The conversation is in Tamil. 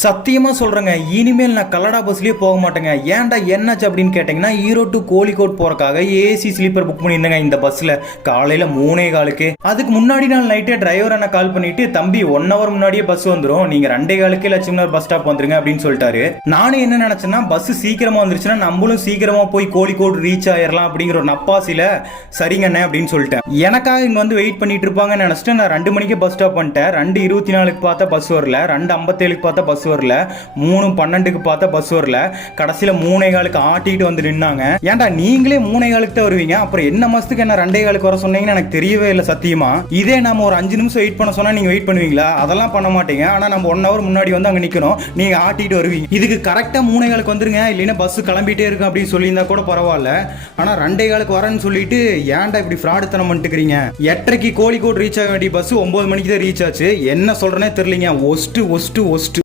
சத்தியமா சொல்றேங்க, இனிமேல் நான் கல்லடா பஸ்லயே போக மாட்டேங்க. ஏன்டா என்னாச்சு அப்படின்னு கேட்டீங்கன்னா, ஈரோடு டு கோழிக்கோட் போறக்காக ஏசி ஸ்லீப்பர் புக் பண்ணியிருந்தேங்க இந்த பஸ்ல காலையில 3:15. அதுக்கு முன்னாடி நாள் நைட்டே டிரைவர் அண்ணா கால் பண்ணிட்டு, தம்பி 1 hour முன்னாடியே பஸ் வந்துடும், நீங்க 2:15 லட்சுமணர் பஸ் ஸ்டாப் வந்துருங்க அப்படின்னு சொல்லிட்டாரு. நானும் என்ன நினைச்சேன்னா, பஸ் சீக்கிரமா வந்துருச்சுன்னா நம்மளும் சீக்கிரமா போய் கோழிக்கோடு ரீச் ஆயிரலாம் அப்படிங்கிற ஒரு நப்பாசில சரிங்கண்ணே அப்படின்னு சொல்லிட்டேன். எனக்காக இங்க வந்து வெயிட் பண்ணிட்டு இருப்பாங்கன்னு நினைச்சிட்டு நான் 2 மணிக்கு பஸ் ஸ்டாப் பண்ணிட்டேன். 2:24 பார்த்தா பஸ் வரல, 2:57 பார்த்தா பஸ் வரல, 3:12 பார்த்தா பஸ் வரல, கடைசியில 3:15 ஆட்டிட்டு வந்து நின்னாங்க. ஏன்டா நீங்களே 3:15 தான் வருவீங்க, அப்புறம் என்ன மாசத்துக்கு என்ன 2:15 வர சொன்னீங்கன்னு எனக்கு தெரியவே இல்லை சத்தியமா. இதே நம்ம ஒரு 5 நிமிஷம் வெயிட் பண்ண சொன்னா நீங்க வெயிட் பண்ணுவீங்களா? அதெல்லாம் பண்ண மாட்டீங்க. ஆனா நம்ம 1 hour முன்னாடி வந்து அங்க நிக்கணும், நீங்க ஆட்டிட்டு வருவீங்க. இதுக்கு கரெக்டா 3:15 வந்துருங்க, இல்லைன்னா பஸ் கிளம்பிட்டே இருக்கு அப்படின்னு சொல்லியிருந்தா கூட பரவாயில்ல. ஆனா 2:15 வரேன்னு சொல்லிட்டு ஏன்டா இப்படி ஃப்ராடுத்தனம் பண்ணிட்டுக்கிறீங்க? 8:30 கோழிக்கோடு ரீச் ஆக வேண்டிய பஸ் 9 மணிக்கு தான் ரீச் ஆச்சு. என்ன சொல்றேனே தெரியலீங்க. Worst worst worst.